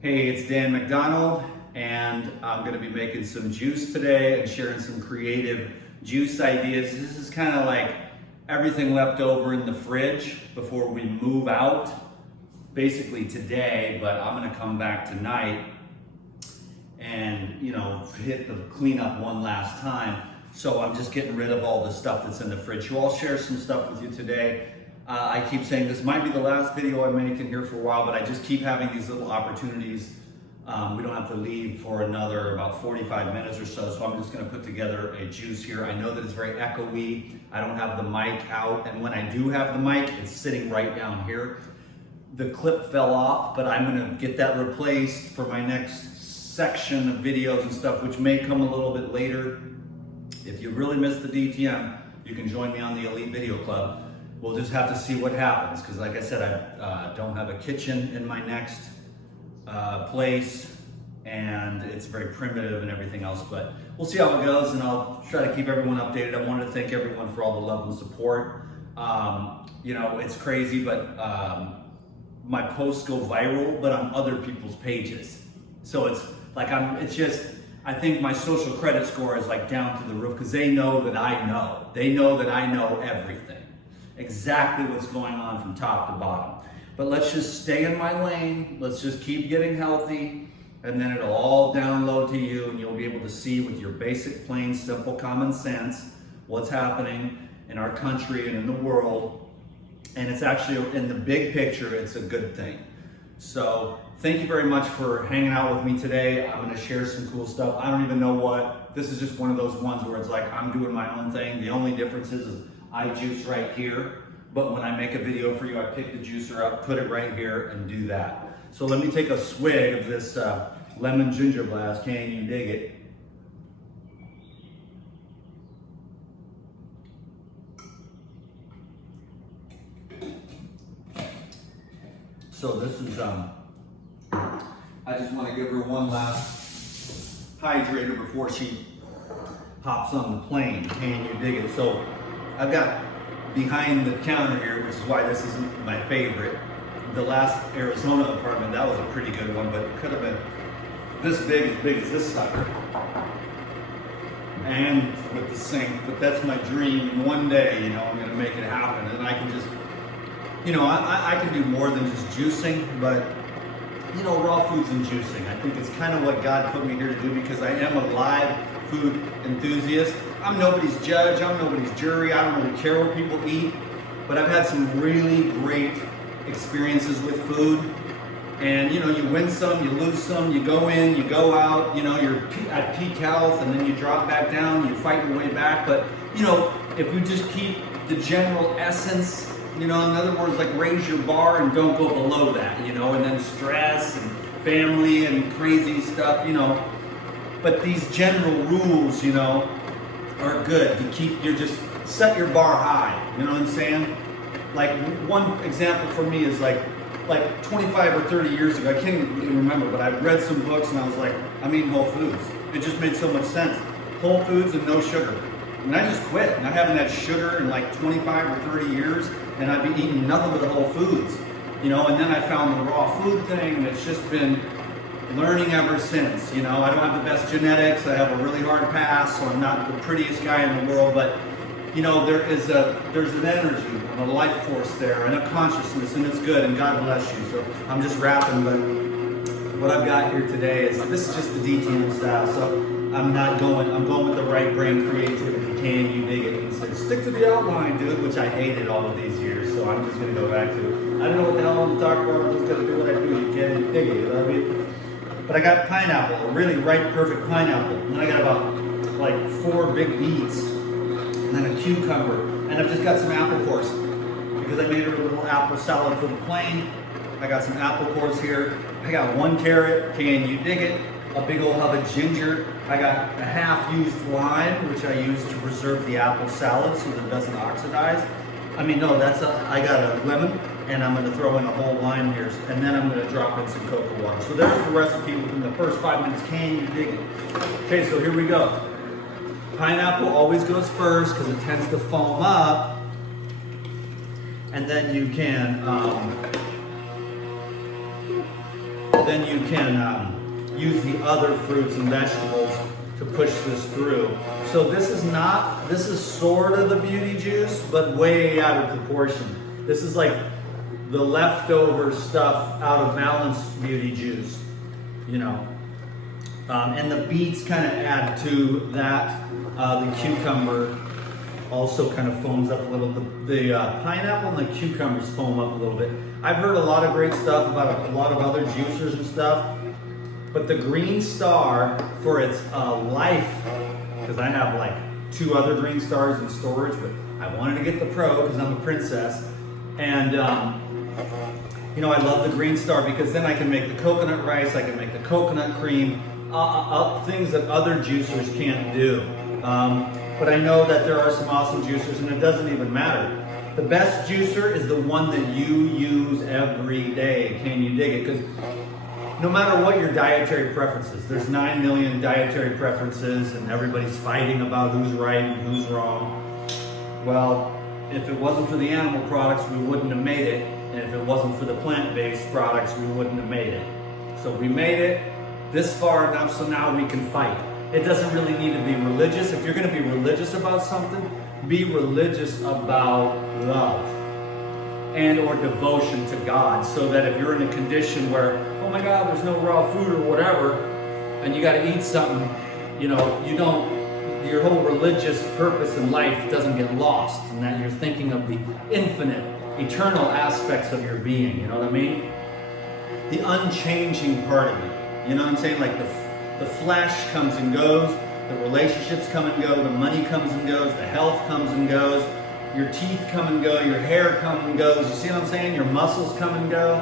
Hey, it's Dan McDonald, and I'm gonna be making some juice today and sharing some creative juice ideas. This is kind of like everything left over in the fridge before we move out, basically today, but I'm gonna come back tonight and, hit the cleanup one last time. So I'm just getting rid of all the stuff that's in the fridge. So I'll share some stuff with you today. I keep saying this might be the last video I make in here for a while, but I just keep having these little opportunities. We don't have to leave for another about 45 minutes or so, so I'm just gonna put together a juice here. I know that it's very echoey. I don't have the mic out, and when I do have the mic, it's sitting right down here. The clip fell off, but I'm gonna get that replaced for my next section of videos and stuff, which may come a little bit later. If you really missed the DTM, you can join me on the Elite Video Club. We'll just have to see what happens, because like I said, I don't have a kitchen in my next place, and it's very primitive and everything else, but we'll see how it goes, and I'll try to keep everyone updated. I wanted to thank everyone for all the love and support. It's crazy, but my posts go viral, but on other people's pages. So it's like, I think my social credit score is like down to the roof, because they know that I know. They know that I know everything. Exactly what's going on from top to bottom. But let's just stay in my lane. Let's just keep getting healthy, and then it'll all download to you, and you'll be able to see with your basic, plain, simple common sense what's happening in our country and in the world. And it's actually, in the big picture, it's a good thing. So thank you very much for hanging out with me today. I'm gonna share some cool stuff. I don't even know what. This is just one of those ones where it's like I'm doing my own thing. The only difference is I juice right here, but when I make a video for you, I pick the juicer up, put it right here, and do that. So let me take a swig of this lemon ginger blast. Can you dig it? So this is, I just want to give her one last hydrator before she hops on the plane. Can you dig it? So I've got behind the counter here, which is why this isn't my favorite. The last Arizona apartment, that was a pretty good one, but it could have been this big as this sucker. And with the sink, but that's my dream. And one day, I'm gonna make it happen, and I can just, I can do more than just juicing, but raw foods and juicing, I think it's kind of what God put me here to do, because I am a live food enthusiast. I'm nobody's judge, I'm nobody's jury, I don't really care what people eat, but I've had some really great experiences with food. And you win some, you lose some, you go in, you go out, you're at peak health, and then you drop back down, you fight your way back. But if you just keep the general essence, in other words, like raise your bar and don't go below that, and then stress and family and crazy stuff, but these general rules, are good to keep. You just set your bar high, you know what I'm saying? Like one example for me is like 25 or 30 years ago, I can't even remember, but I read some books and I was like, I'm eating whole foods. It just made so much sense. Whole foods and no sugar. And I just quit, and I haven't had sugar in like 25 or 30 years, and I've been eating nothing but the whole foods, and then I found the raw food thing, and it's just been learning ever since. I don't have the best genetics, I have a really hard pass, so I'm not the prettiest guy in the world, but there's an energy and a life force there and a consciousness, and it's good, and God bless you. So I'm just wrapping, but what I've got here today is, this is just the DTM style, so I'm going with the right brain creativity. Can you dig it? And say, stick to the outline, dude, which I hated all of these years, so I'm just gonna go back to, I don't know what the hell I'm talking about, I'm just gonna do what I do. You can dig it, you know what I mean? But I got pineapple, a really ripe, perfect pineapple. And then I got about like 4 big beets, and then a cucumber. And I've just got some apple cores, because I made a little apple salad for the plane. I got some apple cores here. I got 1 carrot, can you dig it? A big old hub of ginger. I got a half-used lime, which I use to preserve the apple salad so that it doesn't oxidize. I got a lemon, and I'm gonna throw in a whole lime here, and then I'm gonna drop in some cocoa water. So there's the recipe within the first 5 minutes. Can you dig it? Okay, so here we go. Pineapple always goes first because it tends to foam up, and then you can then you can use the other fruits and vegetables to push this through. So this is sort of the beauty juice, but way out of proportion. This is like the leftover stuff out of balanced beauty juice, you know. And the beets kind of add to that. The cucumber also kind of foams up a little. The pineapple and the cucumbers foam up a little bit. I've heard a lot of great stuff about a lot of other juicers and stuff, but the Green Star, for its life, because I have like 2 other Green Stars in storage, but I wanted to get the Pro because I'm a princess. And you know, I love the Green Star because then I can make the coconut rice, I can make the coconut cream, things that other juicers can't do. But I know that there are some awesome juicers, and it doesn't even matter. The best juicer is the one that you use every day. Can you dig it? Because no matter what your dietary preferences, there's 9 million dietary preferences, and everybody's fighting about who's right and who's wrong. Well, if it wasn't for the animal products, we wouldn't have made it. And if it wasn't for the plant-based products, we wouldn't have made it. So we made it this far enough so now we can fight. It doesn't really need to be religious. If you're going to be religious about something, be religious about love and or devotion to God, so that if you're in a condition where, oh my God, there's no raw food or whatever, and you got to eat something, you know, your whole religious purpose in life doesn't get lost, and that you're thinking of the infinite, eternal aspects of your being, you know what I mean? The unchanging part of it, you know what I'm saying? Like the flesh comes and goes, the relationships come and go, the money comes and goes, the health comes and goes, your teeth come and go, your hair comes and goes, you see what I'm saying? Your muscles come and go,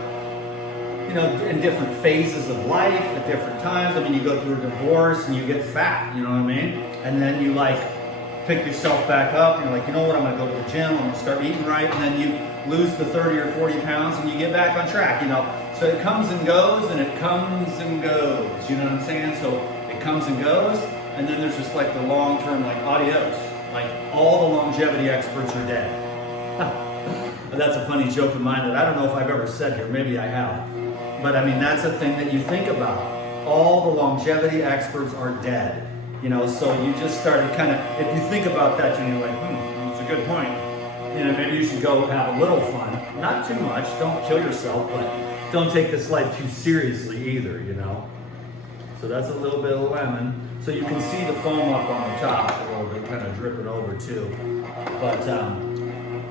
you know, in different phases of life, at different times. I mean, you go through a divorce and you get fat, you know what I mean? And then you like pick yourself back up and you're like, you know what, I'm gonna go to the gym, I'm gonna start eating right, and then you lose the 30 or 40 pounds and you get back on track, you know? So it comes and goes, and it comes and goes, you know what I'm saying? So it comes and goes, and then there's just like the long-term, like adios. Like all the longevity experts are dead. That's a funny joke of mine that I don't know if I've ever said here, maybe I have. But I mean, that's a thing that you think about. All the longevity experts are dead. You know, so you just started kind of, if you think about that, you're like, that's a good point. You know, maybe you should go have a little fun. Not too much, don't kill yourself, but don't take this life too seriously either, you know. So that's a little bit of lemon. So you can see the foam up on the top a little bit, kind of dripping over too. But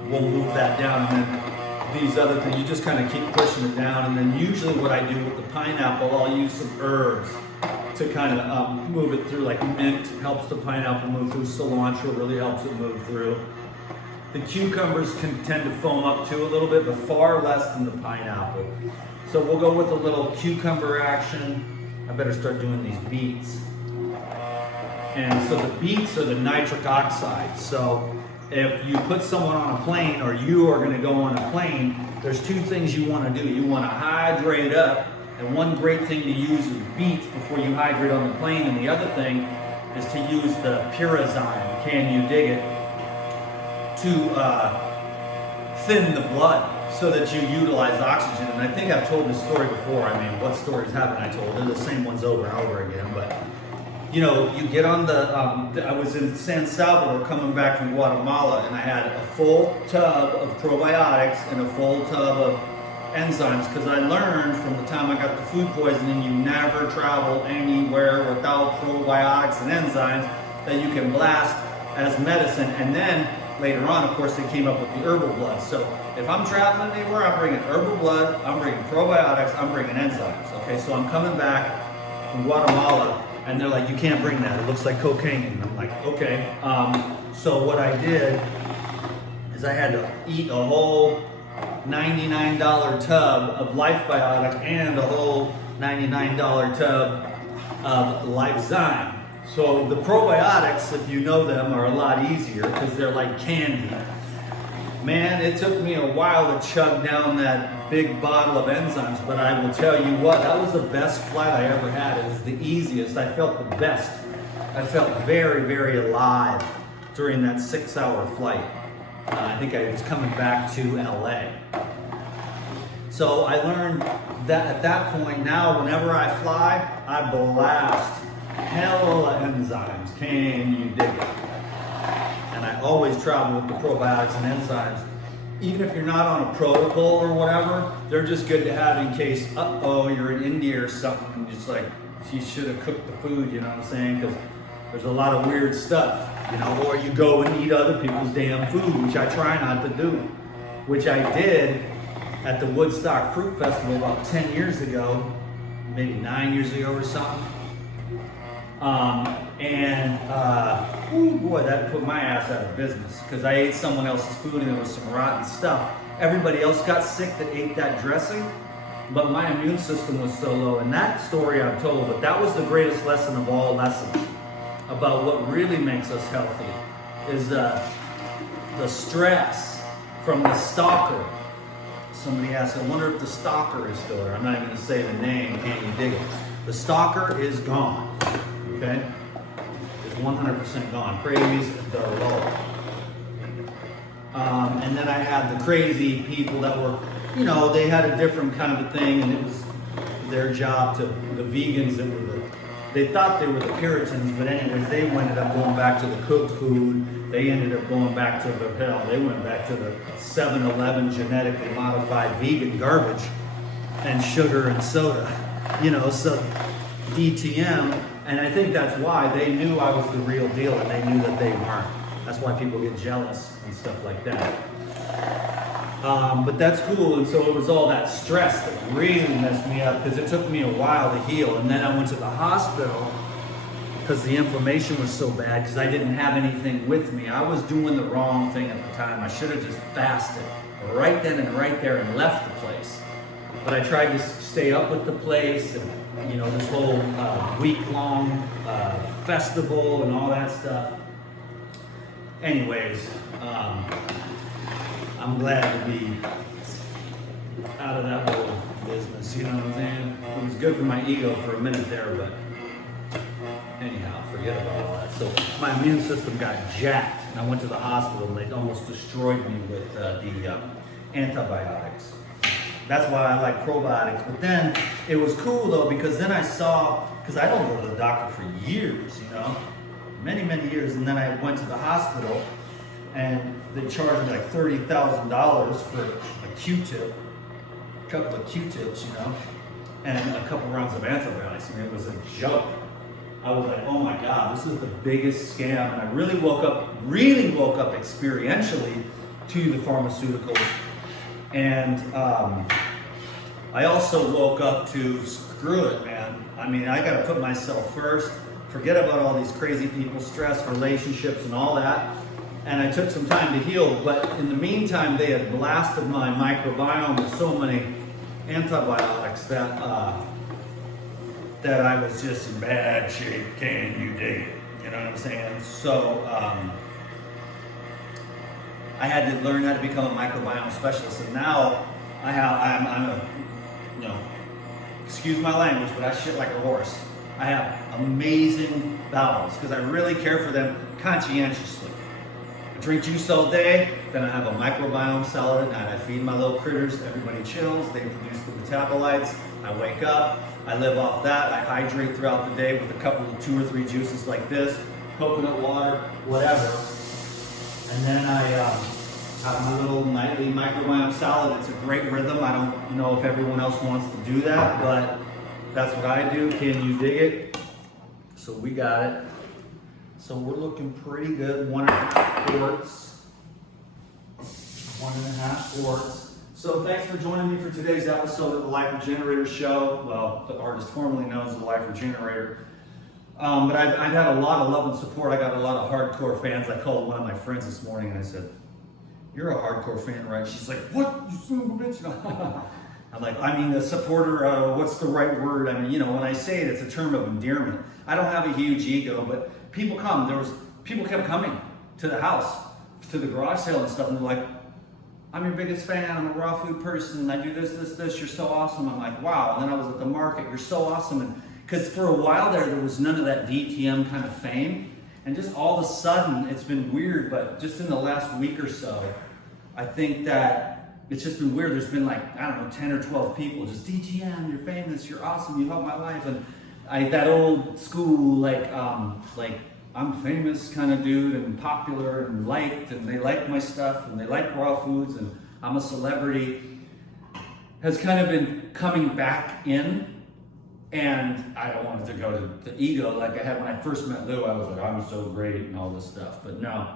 we'll move that down, and then these other things, you just kind of keep pushing it down. And then usually what I do with the pineapple, I'll use some herbs to kind of move it through, like mint helps the pineapple move through, cilantro really helps it move through. The cucumbers can tend to foam up too a little bit, but far less than the pineapple. So we'll go with a little cucumber action. I better start doing these beets. And so the beets are the nitric oxide. So if you put someone on a plane, or you are going to go on a plane, there's 2 things you want to do. You want to hydrate up, and one great thing to use is beets before you hydrate on the plane, and the other thing is to use the Purazyme, can you dig it, to thin the blood so that you utilize oxygen. And I think I've told this story before. I mean, what stories haven't I told? They're the same ones over and over again, but you know, you get on I was in San Salvador coming back from Guatemala, and I had a full tub of probiotics and a full tub of enzymes, because I learned from the time I got the food poisoning, you never travel anywhere without probiotics and enzymes that you can blast as medicine. And then later on, of course, they came up with the herbal blood. So if I'm traveling anywhere, I'm bringing herbal blood, I'm bringing probiotics, I'm bringing enzymes. Okay, so I'm coming back from Guatemala, and they're like, you can't bring that, it looks like cocaine. And I'm like, okay. So what I did is I had to eat a whole $99 tub of Life Biotic and a whole $99 tub of Lifezyme. So the probiotics, if you know them, are a lot easier because they're like candy. Man, it took me a while to chug down that big bottle of enzymes, but I will tell you what, that was the best flight I ever had. It was the easiest. I felt the best. I felt very, very alive during that 6-hour flight. I think I was coming back to LA. So I learned that at that point now, whenever I fly, I blast hell of enzymes. Can you dig it? And I always travel with the probiotics and enzymes. Even if you're not on a protocol or whatever, they're just good to have in case, you're in India or something, and just like, you should have cooked the food, you know what I'm saying? Because there's a lot of weird stuff, you know, or you go and eat other people's damn food, which I try not to do, which I did at the Woodstock Fruit Festival about 10 years ago, maybe 9 years ago or something. Oh boy, that put my ass out of business because I ate someone else's food and there was some rotten stuff. Everybody else got sick that ate that dressing, but my immune system was so low. And that story I've told, but that was the greatest lesson of all lessons about what really makes us healthy is the stress from the stalker. Somebody asked, I wonder if the stalker is still there. I'm not even going to say the name, can you dig it? The stalker is gone, okay? It's 100% gone. Praise the Lord. And then I had the crazy people that were, you know, they had a different kind of a thing, and it was their job to, the vegans that were they thought they were the Puritans, but anyways, they ended up going back to the cooked food. They ended up going back to they went back to the 7-Eleven genetically modified vegan garbage and sugar and soda, you know, so DTM. And I think that's why they knew I was the real deal and they knew that they weren't. That's why people get jealous and stuff like that. But that's cool, and so it was all that stress that really messed me up because it took me a while to heal. And then I went to the hospital because the inflammation was so bad because I didn't have anything with me. I was doing the wrong thing at the time. I should have just fasted right then and right there and left the place. But I tried to stay up with the place and, you know, this whole week-long festival and all that stuff. Anyways, I'm glad to be out of that whole business, you know what I'm saying? It was good for my ego for a minute there, but anyhow, forget about all that. So my immune system got jacked, and I went to the hospital, and they almost destroyed me with the antibiotics. That's why I like probiotics. But then it was cool though, because then I saw, because I don't go to the doctor for years, you know, many, many years, and then I went to the hospital, and they charged me like $30,000 for a Q-tip, a couple of Q-tips, you know, and a couple rounds of antibiotics. I mean, it was a joke. I was like, oh my God, this is the biggest scam. And I really woke up experientially to the pharmaceuticals. And I also woke up to, screw it, man. I mean, I gotta put myself first. Forget about all these crazy people, stress, relationships, and all that. And I took some time to heal, but in the meantime, they had blasted my microbiome with so many antibiotics that I was just in bad shape. Can you dig it? You know what I'm saying? So I had to learn how to become a microbiome specialist, and now I'm a, you know, excuse my language, but I shit like a horse. I have amazing bowels because I really care for them conscientiously. I drink juice all day, then I have a microbiome salad at night. I feed my little critters, everybody chills, they produce the metabolites, I wake up, I live off that, I hydrate throughout the day with a couple of 2 or 3 juices like this, coconut water, whatever. And then I have my little nightly microbiome salad. It's a great rhythm. I don't know if everyone else wants to do that, but that's what I do. Can you dig it? So we got it. So we're looking pretty good. 1.5 quarts. 1.5 quarts. So thanks for joining me for today's episode of the Life Regenerator Show. Well, the artist formerly known as the Life Regenerator. But I've had a lot of love and support. I got a lot of hardcore fans. I called one of my friends this morning and I said, "You're a hardcore fan, right?" She's like, "What? You son of a bitch." I'm like, I mean, a supporter, what's the right word? I mean, you know, when I say it, it's a term of endearment. I don't have a huge ego, but people come. People kept coming to the house, to the garage sale and stuff, and they're like, "I'm your biggest fan. I'm a raw food person. I do this. You're so awesome." I'm like, wow. And then I was at the market. You're so awesome. And because for a while there was none of that DTM kind of fame. And just all of a sudden, it's been weird, but just in the last week or so, I think that it's just been weird. There's been like, I don't know, 10 or 12 people just, DTM, you're famous, you're awesome, you helped my life. And that old school, like I'm famous kind of dude and popular and liked, and they like my stuff and they like raw foods and I'm a celebrity, has kind of been coming back in. And I don't want it to go to the ego like I had when I first met Lou. I was like, I'm so great and all this stuff. But no,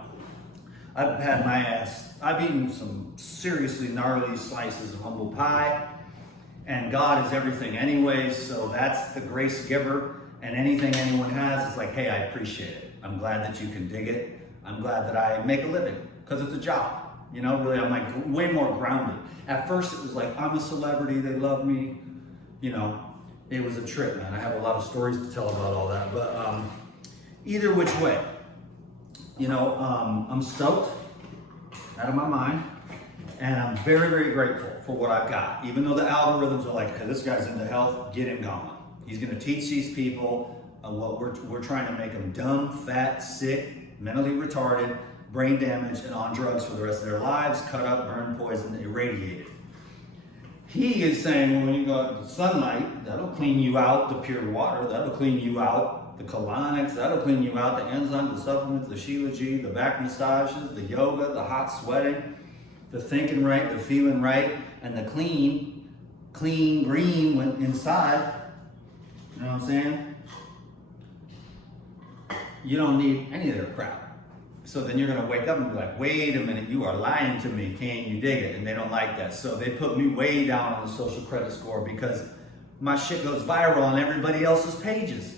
I've eaten some seriously gnarly slices of humble pie. And God is everything anyway, so that's the grace giver. And anything anyone has is like, hey, I appreciate it. I'm glad that you can dig it. I'm glad that I make a living, because it's a job. You know, really, I'm like way more grounded. At first it was like, I'm a celebrity, they love me. You know, it was a trip, man. I have a lot of stories to tell about all that. But either which way, you know, I'm stoked out of my mind. And I'm very, very grateful for what I've got. Even though the algorithms are like, hey, this guy's into health, get him going. He's gonna teach these people what we're trying to make them dumb, fat, sick, mentally retarded, brain damaged, and on drugs for the rest of their lives, cut up, burned, poisoned, irradiated. He is saying, well, when you go out in the sunlight, that'll clean you out, the pure water, that'll clean you out, the colonics, that'll clean you out, the enzymes, the supplements, the Shilajit, the back massages, the yoga, the hot sweating, the thinking right, the feeling right, and the clean green went inside. You know what I'm saying? You don't need any of their crap. So then you're gonna wake up and be like, wait a minute, you are lying to me, can't you dig it? And they don't like that. So they put me way down on the social credit score because my shit goes viral on everybody else's pages.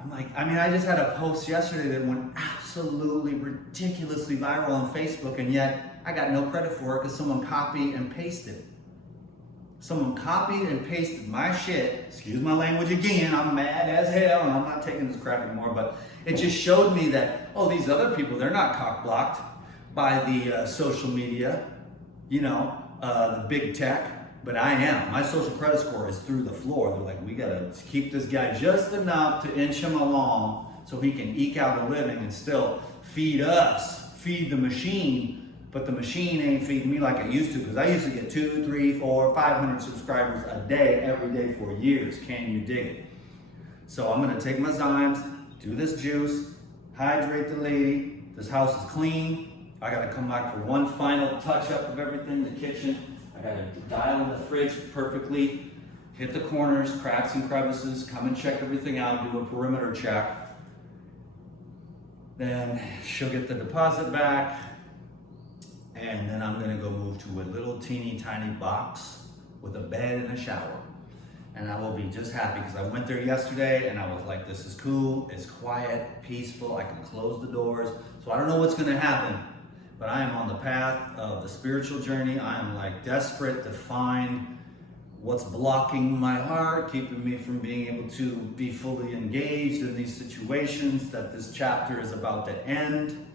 I'm like, I mean, I just had a post yesterday that went absolutely ridiculously viral on Facebook, and yet I got no credit for it because someone copied and pasted. Someone copied and pasted my shit. Excuse my language again, I'm mad as hell and I'm not taking this crap anymore, but it just showed me that, oh, these other people, they're not cock blocked by the social media, you know, the big tech, but I am. My social credit score is through the floor. They're like, we gotta keep this guy just enough to inch him along so he can eke out a living and still feed us, feed the machine. But the machine ain't feeding me like it used to, because I used to get 200, 300, 400, 500 subscribers a day, every day for years. Can you dig it? So I'm gonna take my Zymes, do this juice, hydrate the lady. This house is clean. I gotta come back for one final touch up of everything, the kitchen. I gotta dial in the fridge perfectly, hit the corners, cracks and crevices, come and check everything out, do a perimeter check. Then she'll get the deposit back. And then I'm gonna go move to a little teeny tiny box with a bed and a shower. And I will be just happy, because I went there yesterday and I was like, this is cool, it's quiet, peaceful, I can close the doors. So I don't know what's gonna happen, but I am on the path of the spiritual journey. I am like desperate to find what's blocking my heart, keeping me from being able to be fully engaged in these situations that this chapter is about to end.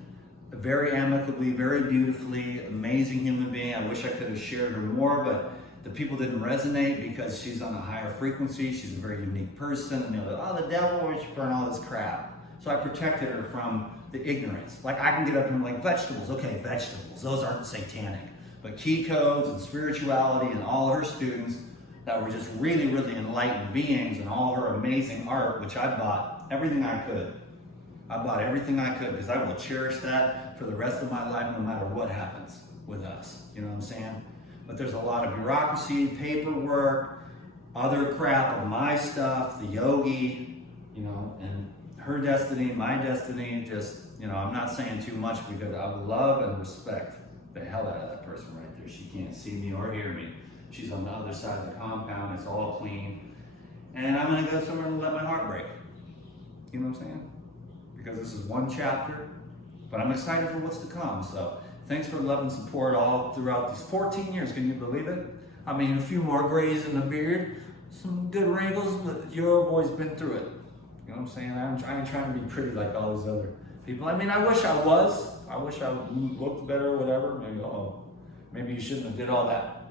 Very amicably, very beautifully, amazing human being. I wish I could have shared her more, but the people didn't resonate because she's on a higher frequency. She's a very unique person, and they're like, oh, the devil worshiper and all this crap. So I protected her from the ignorance. Like, I can get up and like, vegetables. Okay, vegetables, those aren't satanic. But key codes and spirituality and all her students that were just really, really enlightened beings, and all her amazing art, which I bought everything I could. I bought everything I could, because I will cherish that for the rest of my life, no matter what happens with us. You know what I'm saying? But there's a lot of bureaucracy, paperwork, other crap of my stuff, the yogi, you know, and her destiny, my destiny. Just, you know, I'm not saying too much, because I love and respect the hell out of that person right there. She can't see me or hear me. She's on the other side of the compound. It's all clean. And I'm going to go somewhere and let my heart break. You know what I'm saying? Because this is one chapter, but I'm excited for what's to come. So thanks for love and support all throughout these 14 years. Can you believe it? I mean, a few more grays in the beard, some good wrinkles, but your boy's been through it. You know what I'm saying? I ain't trying to be pretty like all those other people. I mean, I wish I was. I wish I looked better or whatever. Maybe, maybe you shouldn't have did all that,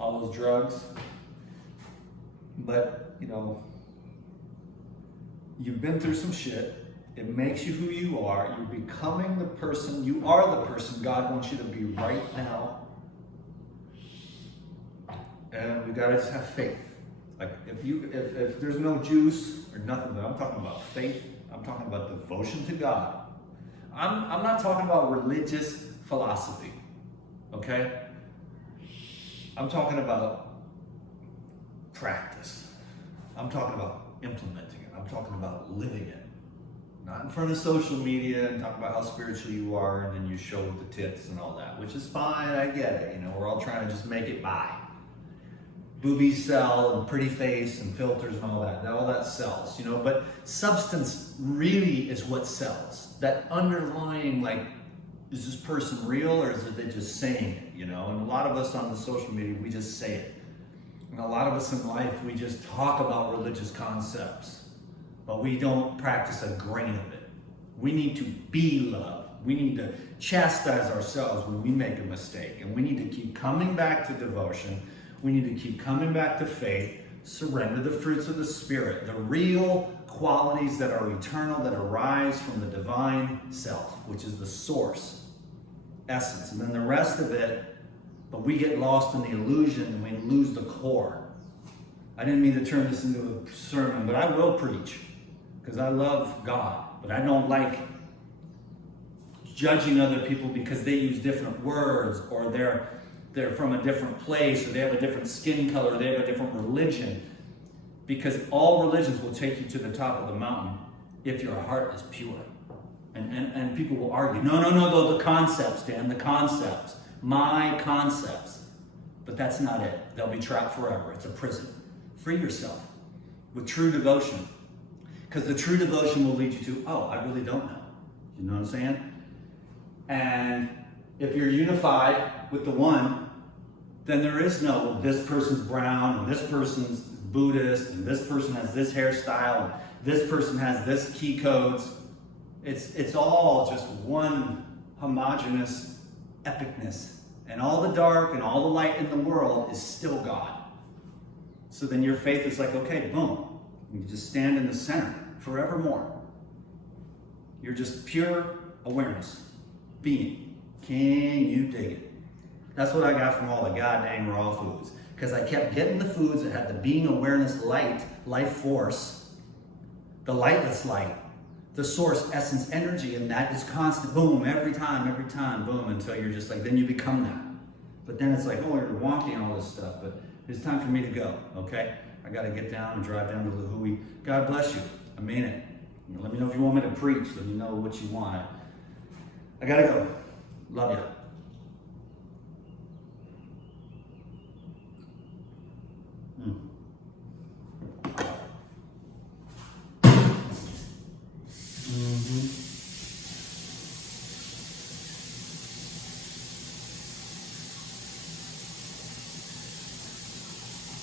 all those drugs. But, you know, you've been through some shit. It makes you who you are. You're becoming the person. You are the person God wants you to be right now. you gotta just have faith. Like if there's no juice or nothing, but I'm talking about faith. I'm talking about devotion to God. I'm not talking about religious philosophy, okay? I'm talking about practice. I'm talking about implementing it. I'm talking about living it. Not in front of social media and talk about how spiritual you are and then you show the tits and all that, which is fine, I get it. You know, we're all trying to just make it by. Boobies sell and pretty face and filters and all that sells, you know, but substance really is what sells. That underlying, like, is this person real or is it they just saying it, you know? And a lot of us on the social media, we just say it. And a lot of us in life, we just talk about religious concepts, but we don't practice a grain of it. We need to be love. We need to chastise ourselves when we make a mistake. And we need to keep coming back to devotion. We need to keep coming back to faith, surrender the fruits of the Spirit, the real qualities that are eternal, that arise from the divine self, which is the source, essence. And then the rest of it, but we get lost in the illusion and we lose the core. I didn't mean to turn this into a sermon, but I will preach because I love God, but I don't like judging other people because they use different words or they're from a different place or they have a different skin color or they have a different religion, because all religions will take you to the top of the mountain if your heart is pure. And people will argue, no, the concepts, Dan, the concepts, my concepts. But that's not it. They'll be trapped forever. It's a prison. Free yourself with true devotion, because the true devotion will lead you to, oh, I really don't know. You know what I'm saying? And if you're unified with the one, then there is no, this person's brown and this person's Buddhist and this person has this hairstyle and this person has this key codes. It's all just one homogeneous epicness. And all the dark and all the light in the world is still God. So then your faith is like, okay, boom. You just stand in the center forevermore. You're just pure awareness, being. Can you dig it? That's what I got from all the goddamn raw foods. Because I kept getting the foods that had the being awareness light, life force, the lightless light, the source, essence, energy, and that is constant, boom, every time, boom, until you're just like, then you become that. But then it's like, oh, you're wonky and all this stuff, but it's time for me to go, okay? I got to get down and drive down to the Hui. God bless you. I mean it. Let me know if you want me to preach. Let me know what you want. I got to go. Love you.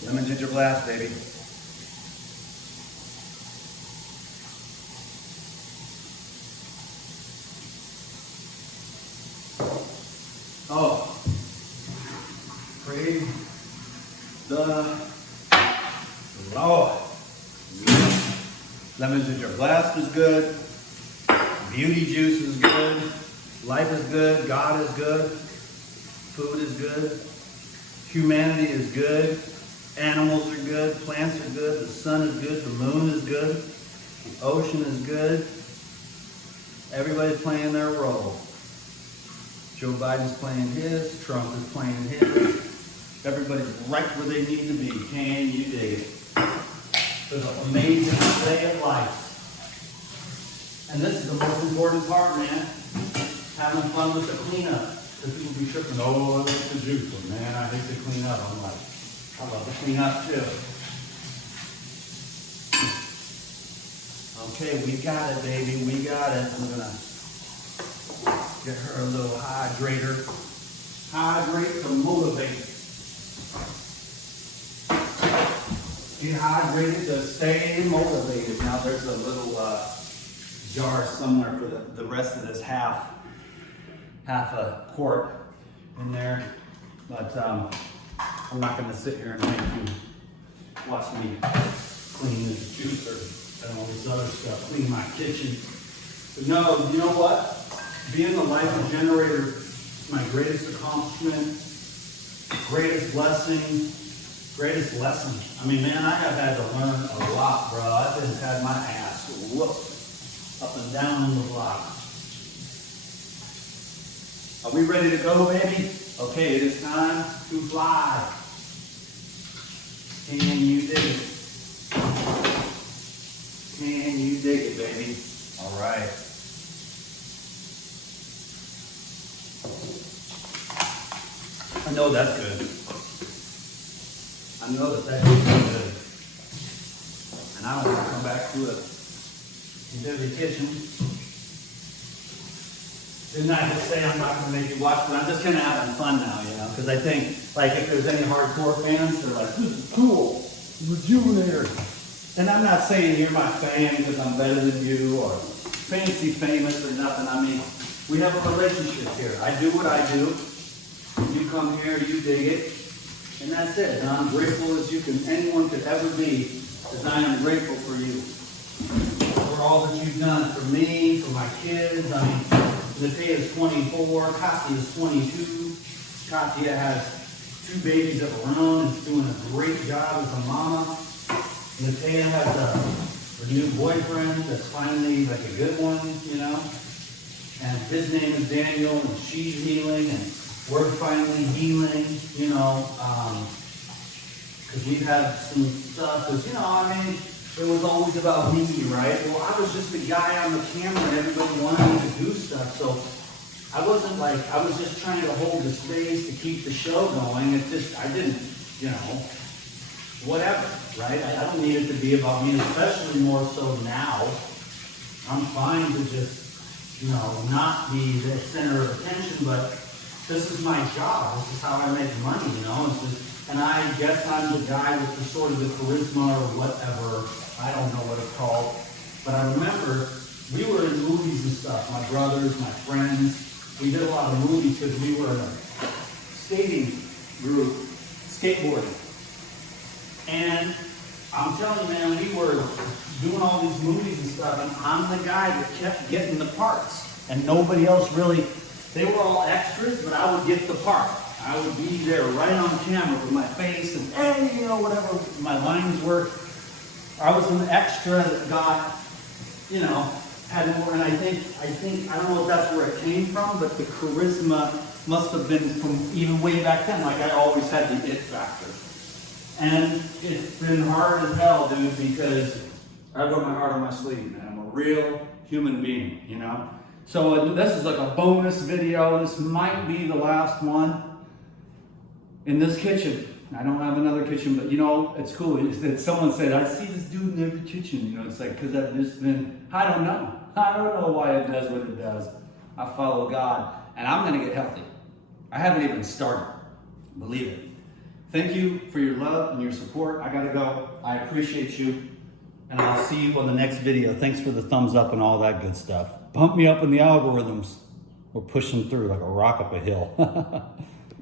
Lemon ginger blast, baby. Oh, praise the Lord. Lemon ginger blast is good. Beauty juice is good. Life is good. God is good. Food is good. Humanity is good. Animals are good. Plants are good. The sun is good. The moon is good. The ocean is good. Everybody's playing their role. Joe Biden's playing his. Trump is playing his. Everybody's right where they need to be. Can you dig it? It's an amazing day of life. And this is the most important part, man. Having fun with the cleanup. Because people be tripping, oh, I like the juice, but man, I hate to clean up. I'm like, I love to clean up too. Okay, we got it, baby. We got it. I'm gonna get her a little hydrator. Hydrate to motivate. Dehydrated to stay motivated. Now there's a little jar somewhere for the rest of this half a quart in there, but I'm not going to sit here and make you watch me clean this juicer and all this other stuff, clean my kitchen. But no, you know what? Being the life generator is my greatest accomplishment, greatest blessing. Greatest lesson. I mean, man, I have had to learn a lot, bro. I've been had my ass whooped up and down the block. Are we ready to go, baby? Okay, it is time to fly. Can you dig it? Can you dig it, baby? All right. I know that's good. I know that that's good. And I don't want to come back to it. Into the kitchen. Didn't I just say I'm not going to make you watch, but I'm just kind of having fun now, you know? Because I think, like, if there's any hardcore fans, they're like, this is cool, rejuvenator. And I'm not saying you're my fan because I'm better than you or fancy famous or nothing. I mean, we have a relationship here. I do what I do. You come here, you dig it, and that's it. And I'm grateful as anyone could ever be, as I am grateful for you. For all that you've done for me, for my kids. I mean, Natea is 24, Katya is 22. Katya has 2 babies of her own and is doing a great job as a mama. Natea has a new boyfriend that's finally like a good one, you know. And his name is Daniel, and she's healing, and we're finally healing, you know, because we've had some stuff, because, you know, I mean, it was always about me, right? Well, I was just the guy on the camera and everybody wanted me to do stuff, so I wasn't like, I was just trying to hold the space to keep the show going. It's just, I didn't, you know, whatever, right? I don't need it to be about me, especially more so now. I'm fine to just, you know, not be the center of attention, but this is my job. This is how I make money, you know? It's just, and I guess I'm the guy with the sort of the charisma or whatever. I don't know what it's called. But I remember we were in movies and stuff. My brothers, my friends. We did a lot of movies because we were in a skating group, skateboarding. And I'm telling you, man, we were doing all these movies and stuff, and I'm the guy that kept getting the parts. And nobody else really, they were all extras, but I would get the part. I would be there right on camera with my face and, hey, you know, whatever my lines were. I was an extra that got, you know, had more, and I think, I don't know if that's where it came from, but the charisma must have been from even way back then. Like, I always had the it factor. And it's been hard as hell, dude, because I wear my heart on my sleeve, man. I'm a real human being, you know? So this is like a bonus video. This might be the last one in this kitchen. I don't have another kitchen, but you know, it's cool. Someone said, I see this dude in every kitchen. You know, it's like, because I've just been, I don't know. I don't know why it does what it does. I follow God, and I'm going to get healthy. I haven't even started. Believe it. Thank you for your love and your support. I got to go. I appreciate you, and I'll see you on the next video. Thanks for the thumbs up and all that good stuff. Bump me up in the algorithms. We're pushing through like a rock up a hill.